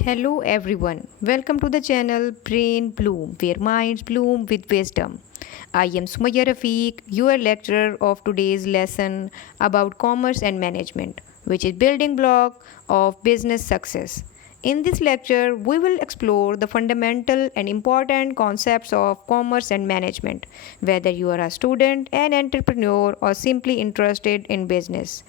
Hello everyone, welcome to the channel Brain Bloom, where minds bloom with wisdom. I am Sumaya Rafiq, your lecturer of today's lesson about commerce and management, which is building block of business success. In this lecture, we will explore the fundamental and important concepts of commerce and management, whether you are a student, an entrepreneur, or simply interested in business.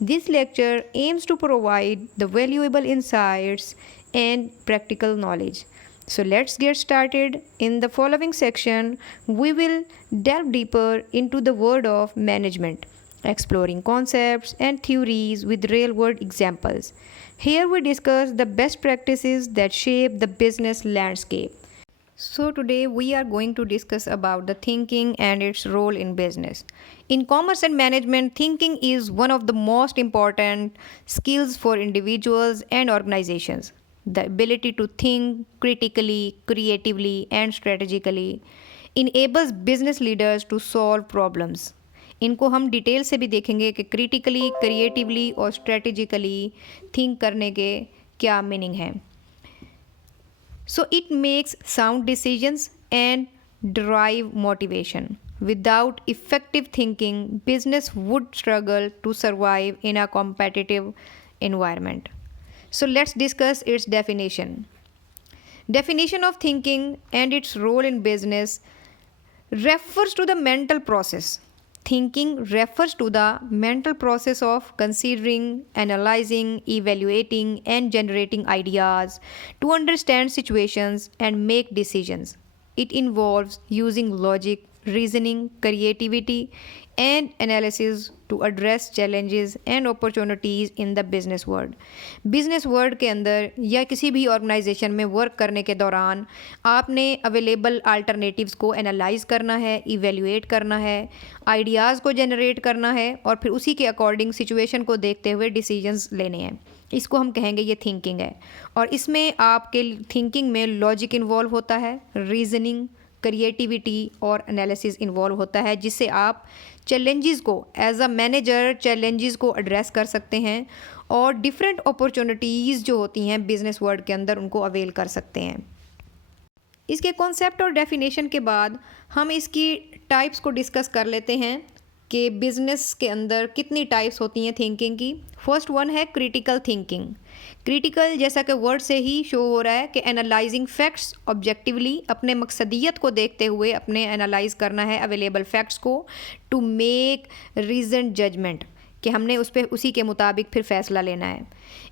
This lecture aims to provide the valuable insights and practical knowledge. So let's get started. In the following section, we will delve deeper into the world of management, exploring concepts and theories with real world examples. Here we discuss the best practices that shape the business landscape. So today we are going to discuss about the thinking and its role in business. In commerce and management, thinking is one of the most important skills for individuals and organizations. The ability to think critically, creatively, and strategically enables business leaders to solve problems. इनको हम detail से भी देखेंगे कि critically, creatively और strategically think करने के क्या मीनिंग है. So it makes sound decisions and drive motivation. Without effective thinking, business would struggle to survive in a competitive environment. So let's discuss its definition. Definition of thinking and its role in business refers to the mental process. Thinking refers to the mental process of considering, analyzing, evaluating, and generating ideas to understand situations and make decisions. It involves using logic, reasoning, creativity, and analysis to address challenges and opportunities in the business world. Business world के अंदर या किसी भी organisation में work करने के दौरान आपने अवेलेबल अल्टरनेटिव्स को एनालाइज करना है, इवेल्युएट करना है, आइडियाज़ को जनरेट करना है और फिर उसी के अकॉर्डिंग सिचुएशन को देखते हुए डिसीजंस लेने हैं. इसको हम कहेंगे ये थिंकिंग है. और इसमें आपके थिंकिंग में लॉजिक इन्वॉल्व होता है, रीजनिंग, क्रिएटिविटी और एनालिसिस इन्वॉल्व होता है, जिससे आप चैलेंजेस को एज अ मैनेजर चैलेंजेस को एड्रेस कर सकते हैं और डिफरेंट अपॉर्चुनिटीज़ जो होती हैं बिजनेस वर्ल्ड के अंदर उनको अवेल कर सकते हैं. इसके कॉन्सेप्ट और डेफिनेशन के बाद हम इसकी टाइप्स को डिस्कस कर लेते हैं कि बिज़नेस के अंदर कितनी टाइप्स होती हैं थिंकिंग की. फर्स्ट वन है क्रिटिकल थिंकिंग. क्रिटिकल जैसा कि वर्ड से ही शो हो रहा है कि एनालाइजिंग फैक्ट्स ऑब्जेक्टिवली, अपने मकसदियत को देखते हुए अपने एनालाइज करना है अवेलेबल फैक्ट्स को टू मेक रीजन जजमेंट, कि हमने उस पर उसी के मुताबिक फिर फैसला लेना है.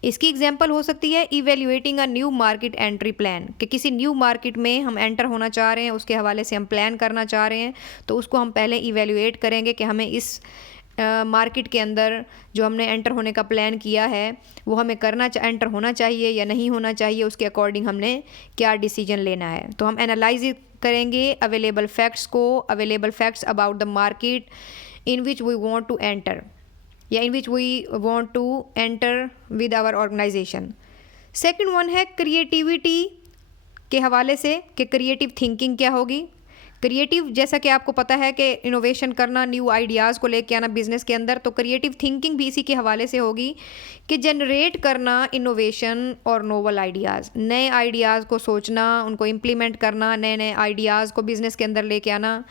इसकी एग्जांपल हो सकती है evaluating a new market entry plan, कि किसी न्यू मार्केट में हम एंटर होना चाह रहे हैं, उसके हवाले से हम प्लान करना चाह रहे हैं, तो उसको हम पहले इवेल्युएट करेंगे कि हमें इस मार्केट के अंदर जो हमने एंटर होने का प्लान किया है वो हमें एंटर होना चाहिए या नहीं होना चाहिए, उसके अकॉर्डिंग हमने क्या डिसीजन लेना है. तो हम एनालाइज करेंगे available facts about the market in which we want to enter या in which we want to enter with our organisation. Second one है क्रिएटिविटी के हवाले से कि क्रिएटिव थिंकिंग क्या होगी. क्रिएटिव जैसा कि आपको पता है कि इनोवेशन करना, न्यू आइडियाज़ को लेके आना बिज़नेस के अंदर, तो क्रिएटिव थिंकिंग भी इसी के हवाले से होगी कि जनरेट करना इनोवेशन और नोवल आइडियाज़, नए आइडियाज़ को सोचना, उनको इम्प्लीमेंट करना, नए नए आइडियाज़ को बिज़नेस के अंदर लेके आना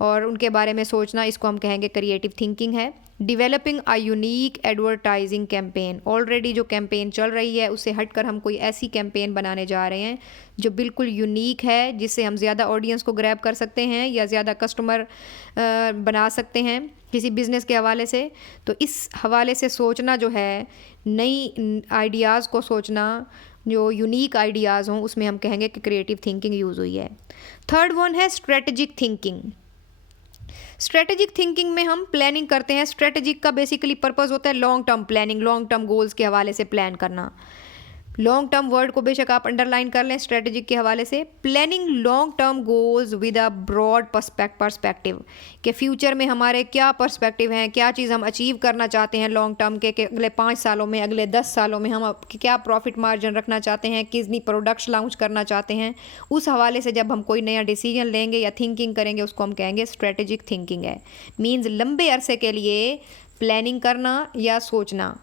और उनके बारे में सोचना, इसको हम कहेंगे क्रिएटिव थिंकिंग है. Developing a unique advertising campaign, already जो कैंपेन चल रही है उससे हटकर हम कोई ऐसी कैंपेन बनाने जा रहे हैं जो बिल्कुल यूनिक है, जिससे हम ज़्यादा ऑडियंस को ग्रैब कर सकते हैं या ज़्यादा कस्टमर बना सकते हैं किसी बिज़नेस के हवाले से. तो इस हवाले से सोचना जो है, नई आइडियाज़ को सोचना, जो यूनिक आइडियाज़ हों, उसमें हम कहेंगे कि क्रिएटिव थिंकिंग यूज़ हुई है. थर्ड वन है स्ट्रेटजिक थिंकिंग. स्ट्रेटेजिक थिंकिंग में हम प्लानिंग करते हैं. स्ट्रेटेजिक का बेसिकली पर्पस होता है long term planning, long term goals के हवाले से प्लान करना. लॉन्ग टर्म वर्ड को बेशक आप अंडरलाइन कर लें स्ट्रेटेजिक के हवाले से. Planning long term goals with a broad perspective, कि फ्यूचर में हमारे क्या पर्सपेक्टिव हैं, क्या चीज़ हम अचीव करना चाहते हैं लॉन्ग टर्म के, कि अगले 5 सालों में, अगले 10 सालों में हम क्या प्रॉफिट मार्जिन रखना चाहते हैं, कितनी प्रोडक्ट्स लॉन्च करना चाहते हैं. उस हवाले से जब हम कोई नया डिसीजन लेंगे या थिंकिंग करेंगे, उसको हम कहेंगे स्ट्रेटेजिक थिंकिंग है. मीन्स लंबे अरसे के लिए प्लानिंग करना या सोचना.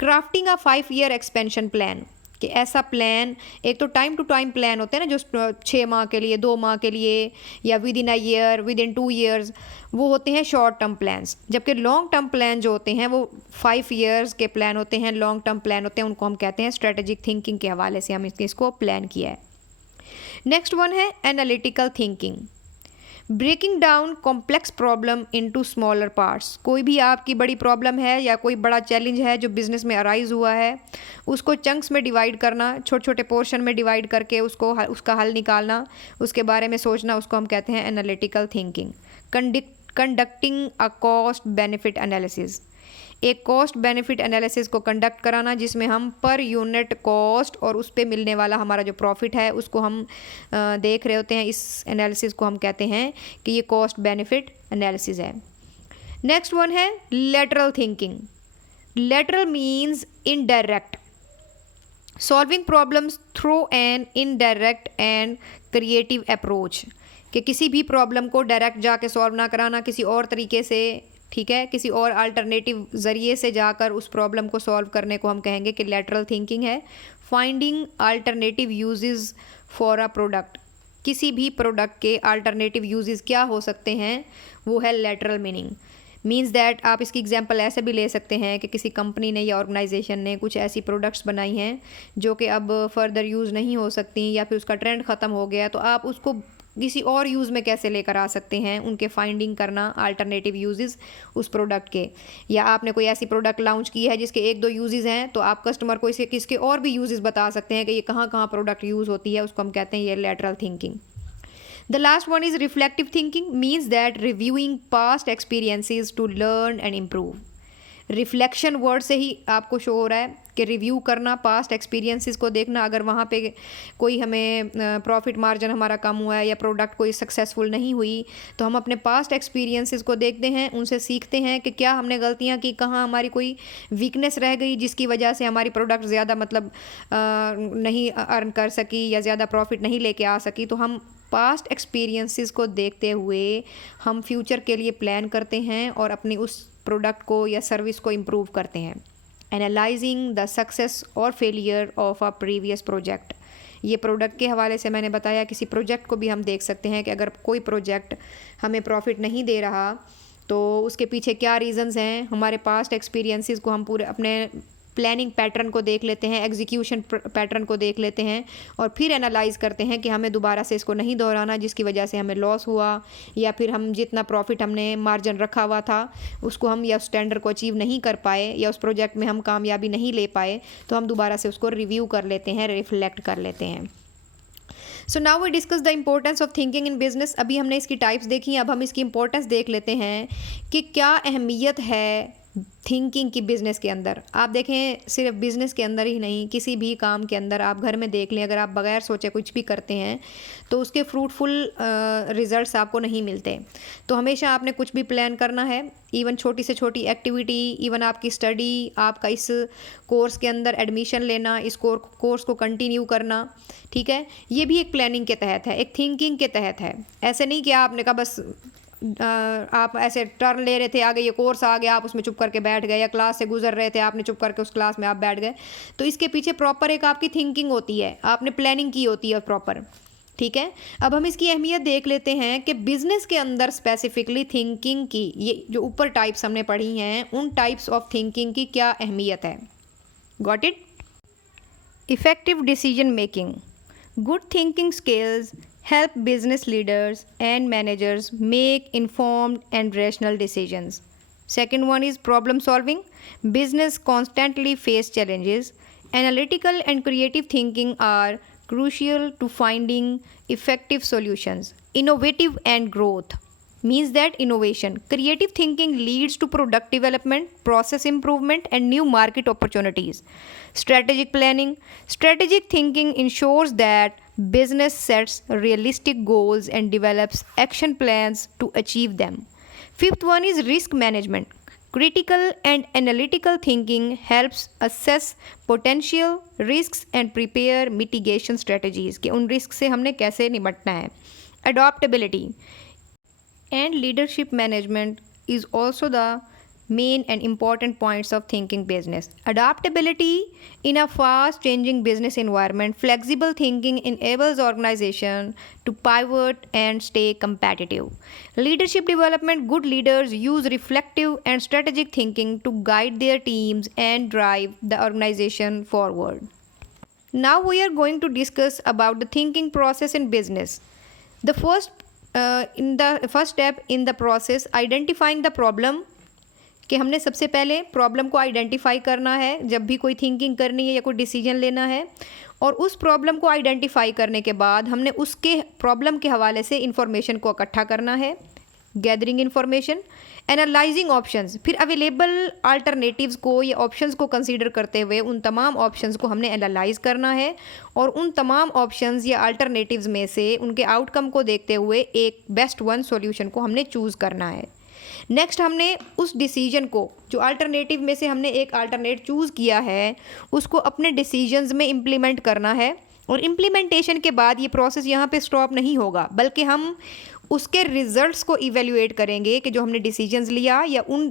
क्राफ्टिंग अ 5 ईयर एक्सपेंशन प्लान, कि ऐसा प्लान, एक तो टाइम टू टाइम प्लान होते हैं ना जो 6 माह के लिए, 2 माह के लिए, या with in a year, with in 2 years, वो होते हैं शॉर्ट टर्म प्लान्स। जबकि लॉन्ग टर्म प्लान जो होते हैं वो 5 ईयर्स के प्लान होते हैं, लॉन्ग टर्म प्लान होते हैं, उनको हम कहते हैं स्ट्रेटेजिक थिंकिंग के हवाले से हम इसको प्लान किया है। नेक्स्ट वन है analytical thinking, breaking down complex problem into smaller parts. कोई भी आपकी बड़ी प्रॉब्लम है या कोई बड़ा चैलेंज है जो बिजनेस में अराइज हुआ है, उसको चंक्स में डिवाइड करना, छोटे छोटे पोर्शन में डिवाइड करके उसका हल निकालना, उसके बारे में सोचना, उसको हम कहते हैं analytical thinking. Conducting a cost benefit analysis, एक कॉस्ट बेनिफिट एनालिसिस को कंडक्ट कराना जिसमें हम पर यूनिट कॉस्ट और उस पर मिलने वाला हमारा जो प्रॉफिट है उसको हम देख रहे होते हैं। इस एनालिसिस को हम कहते हैं कि ये कॉस्ट बेनिफिट एनालिसिस है। नेक्स्ट वन है lateral thinking. Lateral means indirect, solving problems through an indirect and creative approach, कि किसी भी प्रॉब्लम को डायरेक्ट जाके सॉल्व ना कराना, किसी और तरीके से, ठीक है, किसी और अल्टरनेटिव ज़रिए से जाकर उस प्रॉब्लम को सॉल्व करने को हम कहेंगे कि लेटरल थिंकिंग है। Finding alternative uses for a product, किसी भी प्रोडक्ट के अल्टरनेटिव यूजेस क्या हो सकते हैं, वो है लेटरल मीनिंग। मीन्स दैट आप इसकी एग्जांपल ऐसे भी ले सकते हैं कि किसी कंपनी ने या ऑर्गेनाइजेशन ने कुछ ऐसी प्रोडक्ट्स बनाई हैं जो कि अब फर्दर यूज़ नहीं हो सकती, या फिर उसका ट्रेंड ख़त्म हो गया, तो आप उसको किसी और यूज़ में कैसे लेकर आ सकते हैं, उनके फाइंडिंग करना अल्टरनेटिव यूजेस उस प्रोडक्ट के। या आपने कोई ऐसी प्रोडक्ट लॉन्च की है जिसके 1-2 यूजेस हैं, तो आप कस्टमर को इसे किसके और भी यूजेस बता सकते हैं कि ये कहाँ कहाँ प्रोडक्ट यूज़ होती है, उसको हम कहते हैं ये lateral thinking. The last one is reflective thinking, means that reviewing past experiences to learn and improve. Reflection word से ही आपको शो हो रहा है कि रिव्यू करना, पास्ट एक्सपीरियंसेस को देखना, अगर वहाँ पे कोई हमें प्रॉफिट मार्जिन हमारा कम हुआ है या प्रोडक्ट कोई सक्सेसफुल नहीं हुई, तो हम अपने पास्ट एक्सपीरियंसेस को देखते हैं, उनसे सीखते हैं कि क्या हमने गलतियाँ की, कहाँ हमारी कोई वीकनेस रह गई जिसकी वजह से हमारी प्रोडक्ट ज़्यादा नहीं अर्न कर सकी या ज़्यादा प्रॉफिट नहीं लेके आ सकी। तो हम पास्ट एक्सपीरियंसेस को देखते हुए हम फ्यूचर के लिए प्लान करते हैं और अपनी उस प्रोडक्ट को या सर्विस को इम्प्रूव करते हैं। एनालाइजिंग द सक्सेस और failure of a previous project, ये प्रोडक्ट के हवाले से मैंने बताया, किसी प्रोजेक्ट को भी हम देख सकते हैं कि अगर कोई प्रोजेक्ट हमें प्रॉफिट नहीं दे रहा तो उसके पीछे क्या रीज़न्स हैं। हमारे पास्ट एक्सपीरियंसेस को हम पूरे अपने प्लानिंग पैटर्न को देख लेते हैं, एग्जीक्यूशन पैटर्न को देख लेते हैं और फिर एनालाइज करते हैं कि हमें दोबारा से इसको नहीं दोहराना जिसकी वजह से हमें लॉस हुआ, या फिर हम जितना प्रॉफिट हमने मार्जिन रखा हुआ था उसको हम या स्टैंडर्ड को अचीव नहीं कर पाए या उस प्रोजेक्ट में हम कामयाबी नहीं ले पाए, तो हम दोबारा से उसको रिव्यू कर लेते हैं, रिफ्लेक्ट कर लेते हैं। So now we discuss the importance of thinking in business. अभी हमने इसकी टाइप्स देखी, अब हम इसकी इंपॉर्टेंस देख लेते हैं कि क्या अहमियत है थिंकिंग की बिज़नेस के अंदर। आप देखें सिर्फ बिज़नेस के अंदर ही नहीं, किसी भी काम के अंदर आप घर में देख लें, अगर आप बगैर सोचे कुछ भी करते हैं तो उसके फ्रूटफुल रिजल्ट्स आपको नहीं मिलते। तो हमेशा आपने कुछ भी प्लान करना है, इवन छोटी से छोटी एक्टिविटी, इवन आपकी स्टडी, आपका इस कोर्स के अंदर एडमिशन लेना, इस कोर्स को कंटिन्यू करना, ठीक है, ये भी एक प्लानिंग के तहत है, एक थिंकिंग के तहत है। ऐसे नहीं कि आपने कहा बस आप ऐसे टर्न ले रहे थे, आगे ये कोर्स आ गया, आप उसमें चुप करके बैठ गए, या क्लास से गुजर रहे थे, आपने चुप करके उस क्लास में आप बैठ गए। तो इसके पीछे प्रॉपर एक आपकी थिंकिंग होती है, आपने प्लानिंग की होती है प्रॉपर, ठीक है। अब हम इसकी अहमियत देख लेते हैं कि बिजनेस के अंदर स्पेसिफिकली थिंकिंग की, ये जो ऊपर टाइप्स हमने पढ़ी हैं, उन टाइप्स ऑफ थिंकिंग की क्या अहमियत है। Got it. Effective decision making, good thinking skills help business leaders and managers make informed and rational decisions. Second one is problem solving. Business constantly face challenges. Analytical and creative thinking are crucial to finding effective solutions. Innovative and growth means that innovation. Creative thinking leads to product development, process improvement, and new market opportunities. Strategic planning. Strategic thinking ensures that business sets realistic goals and develops action plans to achieve them. Fifth one is risk management. Critical and analytical thinking helps assess potential risks and prepare mitigation strategies कि उन risk से हमने कैसे निपटना है. Adaptability and leadership management is also the main and important points of thinking business. Adaptability in a fast changing business environment. Flexible thinking enables organization to pivot and stay competitive. Leadership development. Good leaders use reflective and strategic thinking to guide their teams and drive the organization forward. Now we are going to discuss about the thinking process in business. The first step in the process, identifying the problem. कि हमने सबसे पहले problem को identify करना है जब भी कोई थिंकिंग करनी है या कोई डिसीजन लेना है, और उस प्रॉब्लम को आइडेंटिफाई करने के बाद हमने उसके प्रॉब्लम के हवाले से इंफॉर्मेशन को इकट्ठा करना है, गैदरिंग इंफॉर्मेशन, एनालाइजिंग ऑप्शंस, फिर अवेलेबल अल्टरनेटिव्स को या ऑप्शंस को कंसीडर करते हुए उन तमाम ऑप्शंस को हमने एनालाइज करना है और उन तमाम ऑप्शंस या अल्टरनेटिव्स में से उनके आउटकम को देखते हुए एक बेस्ट वन सॉल्यूशन को हमने चूज़ करना है। नेक्स्ट हमने उस डिसीजन को, जो अल्टरनेटिव में से हमने एक अल्टरनेट चूज़ किया है, उसको अपने डिसीजंस में इम्प्लीमेंट करना है। और इम्प्लीमेंटेशन के बाद ये प्रोसेस यहाँ पे स्टॉप नहीं होगा, बल्कि हम उसके रिजल्ट्स को इवेल्युएट करेंगे कि जो हमने डिसीजंस लिया या उन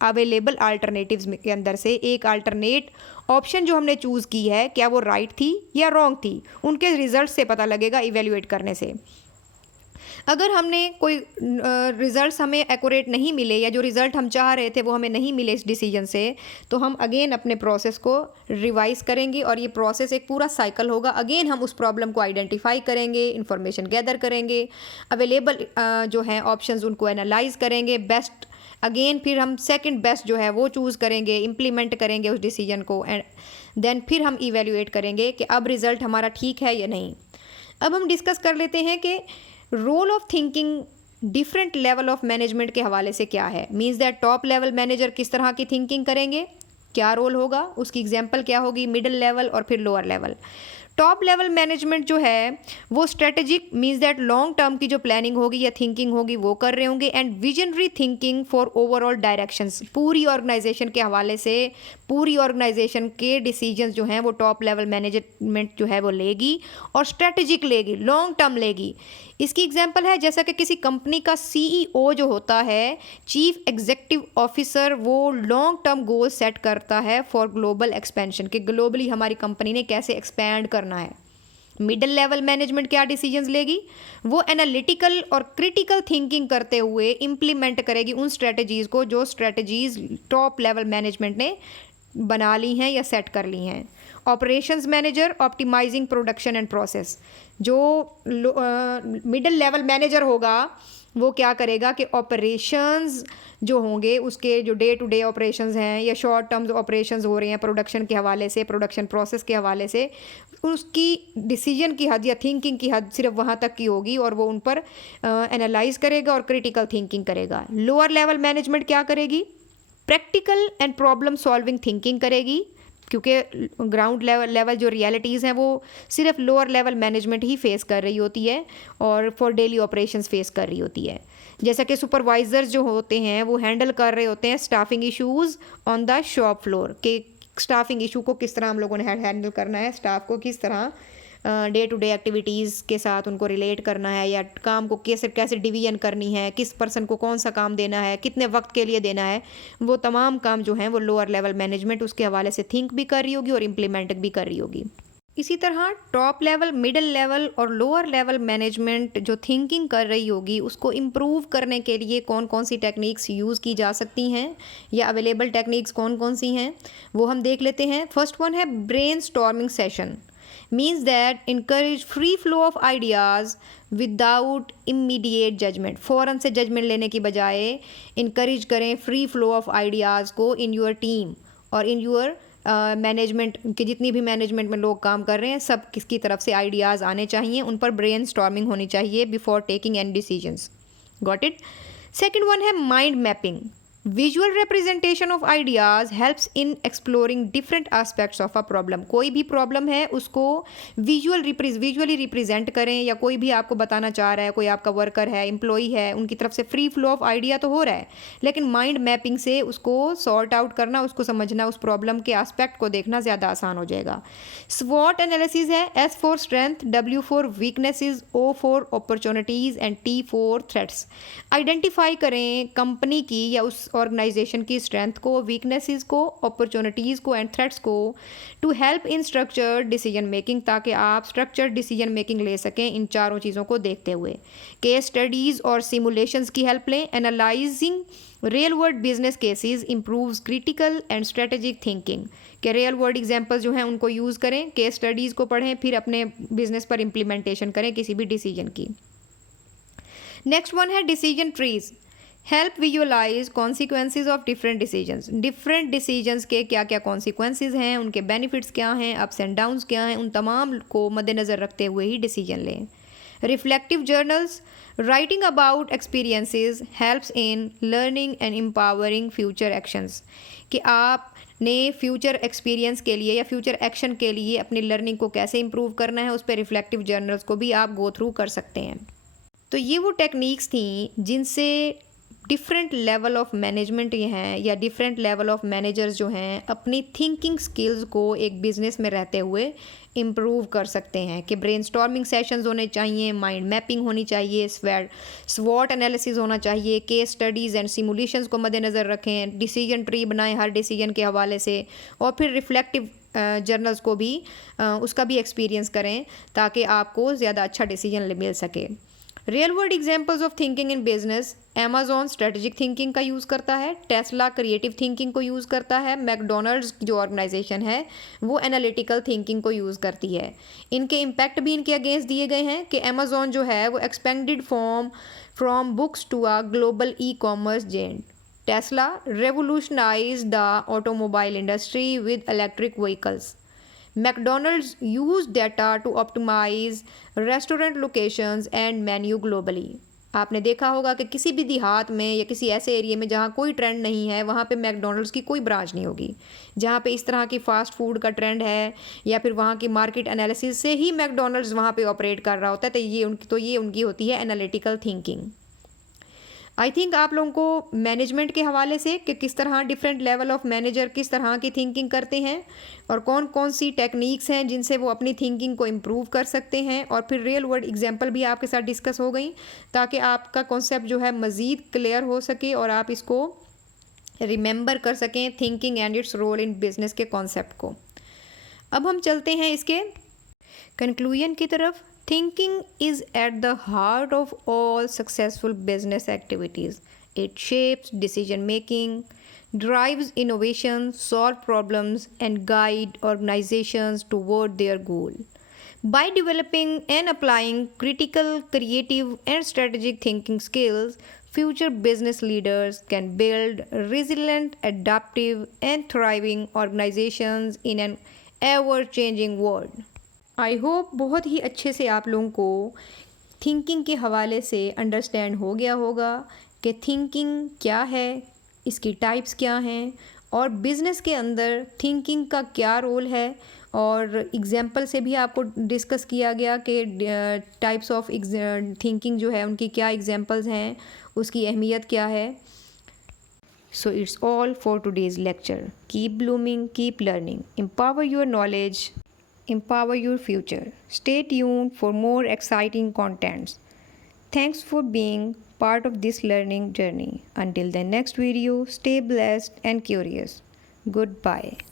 अवेलेबल अल्टरनेटिव्स के अंदर से एक अल्टरनेट ऑप्शन जो हमने चूज़ की है, क्या वो राइट थी या रॉन्ग थी, उनके रिजल्ट से पता लगेगा इवेल्युएट करने से। अगर हमने कोई रिज़ल्ट्स हमें एक्यूरेट नहीं मिले या जो रिज़ल्ट हम चाह रहे थे वो हमें नहीं मिले इस डिसीजन से, तो हम अगेन अपने प्रोसेस को रिवाइज करेंगे और ये प्रोसेस एक पूरा साइकिल होगा। अगेन हम उस प्रॉब्लम को आइडेंटिफाई करेंगे, इन्फॉर्मेशन गैदर करेंगे, अवेलेबल जो हैं ऑप्शंस उनको एनालाइज करेंगे, बेस्ट अगेन फिर हम सेकंड बेस्ट जो है वो चूज़ करेंगे, इम्प्लीमेंट करेंगे उस डिसीजन को, एंड देन फिर हम इवेल्युएट करेंगे कि अब रिज़ल्ट हमारा ठीक है या नहीं। अब हम डिस्कस कर लेते हैं कि role of thinking different level of management के हवाले से क्या है। Means that top level manager किस तरह की थिंकिंग करेंगे, क्या रोल होगा, उसकी एग्जांपल क्या होगी, मिडिल लेवल और फिर lower level. Top level management जो है वो strategic, means that long term की जो प्लानिंग होगी या थिंकिंग होगी वो कर रहे होंगे, and visionary thinking for overall directions, पूरी ऑर्गेनाइजेशन के हवाले से पूरी ऑर्गेनाइजेशन के डिसीजंस जो हैं वो टॉप लेवल मैनेजमेंट जो है वो लेगी और स्ट्रेटेजिक लेगी, लॉन्ग टर्म लेगी। इसकी एग्जांपल है जैसा कि किसी कंपनी का सीईओ जो होता है, चीफ एग्जीक्यूटिव ऑफिसर, वो लॉन्ग टर्म गोल सेट करता है फॉर ग्लोबल एक्सपेंशन, कि ग्लोबली हमारी कंपनी ने कैसे एक्सपैंड करना है। मिडिल लेवल मैनेजमेंट क्या डिसीजंस लेगी, वो एनालिटिकल और क्रिटिकल थिंकिंग करते हुए इम्प्लीमेंट करेगी उन स्ट्रेटजीज़ को जो स्ट्रेटजीज़ टॉप लेवल मैनेजमेंट ने बना ली हैं या सेट कर ली हैं। Operations manager optimizing production and process, जो मिडिल लेवल मैनेजर होगा वो क्या करेगा कि ऑपरेशंस जो होंगे उसके जो डे टू डे ऑपरेशंस हैं या शॉर्ट टर्म्स ऑपरेशंस हो रहे हैं प्रोडक्शन के हवाले से, प्रोडक्शन प्रोसेस के हवाले से, उसकी डिसीजन की हद या थिंकिंग की हद सिर्फ वहाँ तक की होगी और वो उन पर एनालाइज करेगा और क्रिटिकल थिंकिंग करेगा। लोअर लेवल मैनेजमेंट क्या करेगी, practical and problem solving thinking करेगी, क्योंकि ग्राउंड लेवल जो रियलिटीज़ हैं वो सिर्फ लोअर लेवल मैनेजमेंट ही फेस कर रही होती है और फॉर डेली ऑपरेशंस फेस कर रही होती है। जैसा कि सुपरवाइजर्स जो होते हैं वो हैंडल कर रहे होते हैं staffing issues on the shop floor, के स्टाफिंग इशू को किस तरह हम लोगों ने हैंडल करना है, स्टाफ को किस तरह डे टू डे एक्टिविटीज़ के साथ उनको रिलेट करना है या काम को कैसे डिवीजन करनी है, किस पर्सन को कौन सा काम देना है, कितने वक्त के लिए देना है, वो तमाम काम जो हैं वो लोअर लेवल मैनेजमेंट उसके हवाले से थिंक भी कर रही होगी और इम्प्लीमेंट भी कर रही होगी। इसी तरह टॉप लेवल, मिडिल लेवल और लोअर लेवल मैनेजमेंट जो थिंकिंग कर रही होगी उसको इम्प्रूव करने के लिए कौन कौन सी टेक्निक्स यूज़ की जा सकती हैं या अवेलेबल टेक्निक्स कौन कौन सी हैं वो हम देख लेते हैं। फर्स्ट वन है brain storming session, means that encourage free flow of ideas without immediate judgment। फ़ौरन से जजमेंट लेने की बजाय encourage करें free flow of ideas को in your team और in your मैनेजमेंट के जितनी भी मैनेजमेंट में लोग काम कर रहे हैं सब किसकी तरफ से आइडियाज़ आने चाहिए, उन पर ब्रेन स्टॉर्मिंग होनी चाहिए before taking any decisions. Got it. Second one है mind mapping. Visual representation of ideas helps in exploring different aspects of a problem. कोई भी प्रॉब्लम है उसको विजुअली रिप्रेजेंट करें, या कोई भी आपको बताना चाह रहा है, कोई आपका वर्कर है, एम्प्लॉई है, उनकी तरफ से फ्री फ्लो ऑफ आइडिया तो हो रहा है, लेकिन माइंड मैपिंग से उसको सॉर्ट आउट करना, उसको समझना, उस प्रॉब्लम के एस्पेक्ट को देखना ज़्यादा आसान हो जाएगा। स्वॉट एनालिसिस है, S for strength, W for weaknesses, O for opportunities and T for threats. Identify करें कंपनी की या उस ऑर्गेनाइजेशन की स्ट्रेंथ को, वीकनेसेस को, अपॉर्चुनिटीज़ को एंड थ्रेट्स को, to help in structure decision making, ताकि आप स्ट्रक्चर डिसीजन मेकिंग ले सकें इन चारों चीज़ों को देखते हुए। केस स्टडीज़ और सिमुलेशंस की हेल्प लें। Analysing real world business cases improves critical and strategic thinking, कि रियल वर्ल्ड एग्जांपल्स जो हैं उनको यूज़ करें, केस स्टडीज़ को पढ़ें, फिर अपने बिजनेस पर इम्प्लीमेंटेशन करें किसी भी डिसीजन की। नेक्स्ट वन है decision trees, help visualize consequences of different decisions. Different decisions के क्या क्या कॉन्सिक्वेंसेज हैं, उनके बेनिफिट्स क्या हैं, अप्स एंड डाउन्स क्या हैं, उन तमाम को मद्देनज़र रखते हुए ही डिसीजन लें। Reflective journals, writing about experiences helps in learning and empowering future actions, कि आपने फ्यूचर एक्सपीरियंस के लिए या फ्यूचर एक्शन के लिए अपनी लर्निंग को कैसे इंप्रूव करना है, उस पर रिफ्लेक्टिव जर्नल्स को भी आप गो थ्रू कर सकते हैं। तो ये वो टेक्निक्स थी जिनसे डिफरेंट लेवल ऑफ मैनेजमेंट ये हैं या डिफरेंट लेवल ऑफ मैनेजर्स जो हैं अपनी थिंकिंग स्किल्स को एक बिज़नेस में रहते हुए इम्प्रूव कर सकते हैं, कि ब्रेनस्टॉर्मिंग सेशंस होने चाहिए, माइंड मैपिंग होनी चाहिए, स्वॉट एनालिसिस होना चाहिए, केस स्टडीज़ एंड सिमुलेशंस को मद्देनज़र रखें, डिसीजन ट्री बनाएं हर डिसीजन के हवाले से, और फिर रिफ्लेक्टिव जर्नल्स को भी उसका भी एक्सपीरियंस करें ताकि आपको ज़्यादा अच्छा डिसीजन मिल सके। Real world examples of thinking in business, Amazon strategic thinking का यूज़ करता है, टेस्ला क्रिएटिव थिंकिंग को यूज़ करता है, मैकडोनल्ड्स जो ऑर्गेनाइजेशन है वो एनालिटिकल थिंकिंग को यूज़ करती है। इनके इम्पैक्ट भी इनके अगेंस्ट दिए गए हैं कि अमेजोन जो है वो expanded from books to a global e commerce giant. Tesla revolutionize the automobile industry with electric vehicles. McDonald's used data to optimize restaurant locations and menu globally। आपने देखा होगा कि किसी भी देहात में या किसी ऐसे एरिया में जहाँ कोई ट्रेंड नहीं है वहाँ पे मैकडोनल्ड्स की कोई ब्रांच नहीं होगी। जहाँ पे इस तरह की फ़ास्ट फूड का ट्रेंड है या फिर वहाँ की मार्केट एनालिसिस से ही मैकडोनल्ड्स वहाँ पे ऑपरेट कर रहा होता है, तो ये उनकी होती है एनालिटिकल थिंकिंग। आई थिंक आप लोगों को मैनेजमेंट के हवाले से कि किस तरह डिफरेंट लेवल ऑफ मैनेजर किस तरह की थिंकिंग करते हैं और कौन कौन सी टेक्निक्स हैं जिनसे वो अपनी थिंकिंग को इम्प्रूव कर सकते हैं, और फिर रियल वर्ल्ड एग्जांपल भी आपके साथ डिस्कस हो गई ताकि आपका कॉन्सेप्ट जो है मज़ीद क्लियर हो सके और आप इसको रिमेंबर कर सकें thinking and its role in business के कॉन्सेप्ट को। अब हम चलते हैं इसके कंक्लूजन की तरफ। Thinking is at the heart of all successful business activities. It shapes decision making, drives innovation, solves problems, and guides organizations toward their goal. By developing and applying critical, creative, and strategic thinking skills, future business leaders can build resilient, adaptive, and thriving organizations in an ever-changing world. I hope बहुत ही अच्छे से आप लोगों को thinking के हवाले से understand हो गया होगा कि थिंकिंग क्या है, इसकी टाइप्स क्या हैं और बिज़नेस के अंदर थिंकिंग का क्या रोल है, और एग्जाम्पल से भी आपको डिस्कस किया गया कि टाइप्स ऑफ थिंकिंग जो है उनकी क्या एग्जाम्पल्स हैं, उसकी अहमियत क्या है। So it's all for today's lecture. Keep blooming, keep learning, empower your knowledge, empower your future. Stay tuned for more exciting contents. Thanks for being part of this learning journey. Until the next video, stay blessed and curious. Goodbye.